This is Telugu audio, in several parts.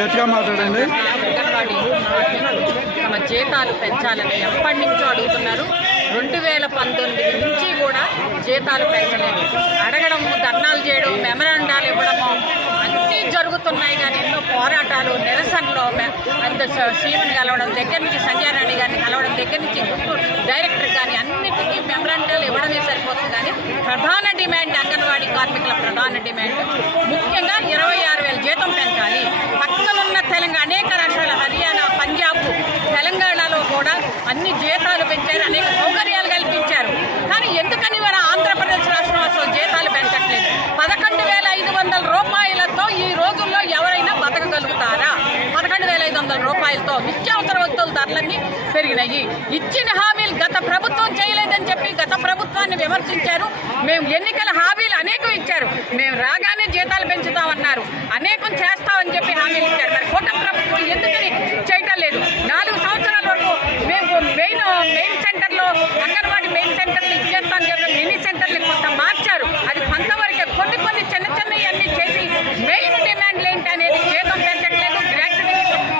గట్టిగా మాట్లాడండి. తమ జీతాలు పెంచాలని ఎప్పటి నుంచో అడుగుతున్నారు. 2019 నుంచి కూడా జీతాలు పెంచలేదు. అడగడము, ధర్నాలు చేయడం, మెమరాండాలు ఇవ్వడము అన్నీ జరుగుతున్నాయి. కానీ ఎన్నో పోరాటాలు, నిరసనలో అంత సీఎంని కలవడం దగ్గర నుంచి, సంజయ్ రాణి గారిని కలవడం దగ్గర నుంచి, డైరెక్టర్ కానీ అన్నిటికీ మెమరాండాలు ఇవ్వడమే సరిపోతుంది. కానీ ప్రధాన డిమాండ్ అంగన్వాడీ కార్మికుల ప్రధాన డిమాండ్ ముఖ్యంగా 26,000 జీతం పెంచాలి. పక్కనున్న తెలంగాణ, అనేక రాష్ట్రాల హర్యానా, పంజాబ్, తెలంగాణలో కూడా అన్ని జీతాలు పెంచారు, అనేక సౌకర్యాలు కల్పించారు. కానీ ఎందుకని మన ఆంధ్రప్రదేశ్ రాష్ట్రం అసలు జీతాలు పెంచట్లేదు? 11,500 రూపాయలతో ఈ రోజుల్లో ఎవరైనా బతకగలుగుతారా? 11,500 రూపాయలతో నిత్యావసర వస్తువుల ధరలన్నీ పెరిగినాయి. ఇచ్చిన హామీలు గత ప్రభుత్వం చేయలేదని చెప్పి గత ప్రభుత్వాన్ని విమర్శించారు. మేము ఎన్నికల హామీలు అనేకం ఇచ్చారు. మేము రాగానే జీతాలు పెంచుతామన్నారు, అనేకం చేస్తామని చెప్పి హామీలు ఇచ్చారు. మరి కూటమి ప్రభుత్వం ఎందుకని చేయటం లేదు? 4 సంవత్సరాల వరకు మేము మెయిన్ సెంటర్లో, అంగన్వాడీ మెయిన్ సెంటర్లు ఇచ్చేస్తాను చెప్పి మినీ సెంటర్లు కొంత మార్చారు. అది కొంతవరకే, కొన్ని చిన్నవి అన్నీ చేసి మెయిన్ డిమాండ్లు ఏంటి అనేది జీతం పెంచట్లేదు.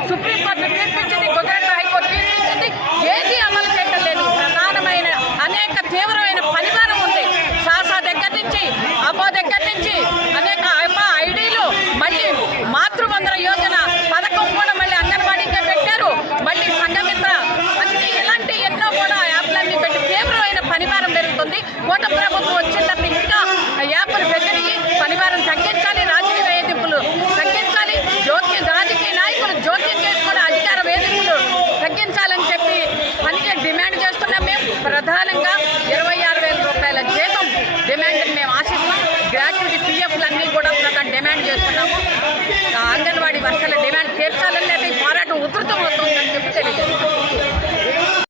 సుప్రీంకోర్టు తీర్పించింది, గుజరాత్ హైకోర్టు తీర్పించింది, ఏది అమలు చేయటం లేదు. ప్రధానమైన అనేక తీవ్రమైన పరిమాణం ఉంది. సాసా దగ్గర నుంచి, అపో దగ్గర నుంచి అనేక ఐడీలు, మళ్ళీ మాతృవందన యోజన పథకం కూడా మళ్ళీ అంగన్వాడీకే పెట్టారు. మళ్ళీ సంఘమిత్ర అన్ని ఇలాంటి ఎన్నో కూడా యాప్లన్నీ పెట్టి తీవ్రమైన పనిభారం పెరుగుతుంది. కూటమి ప్రభుత్వం వచ్చిన తర్వాత ఇంకా యాప్లు పెరిగి పనిభారం తగ్గించాలి, రాజకీయ వేధింపులు తగ్గించాలి, రాజకీయ నాయకులు జోక్యం చేసుకుని అధికార వేధింపులు తగ్గించాలని చెప్పి పనిగా డిమాండ్ చేస్తున్నాం. మేము ప్రధానంగా 26,000 రూపాయల జీతం డిమాండ్ మేము ఆశిస్తున్నాం. గ్రాట్యుటీ పిఎఫ్లన్నీ కూడా డిమాండ్ చేస్తున్నాము. అంగన్వాడీ వర్కర్ల డిమాండ్ తీర్చాలని, లేదా ఈ పోరాటం ఉధృతం అవుతుందని చెప్పి తెలియజేస్తాం.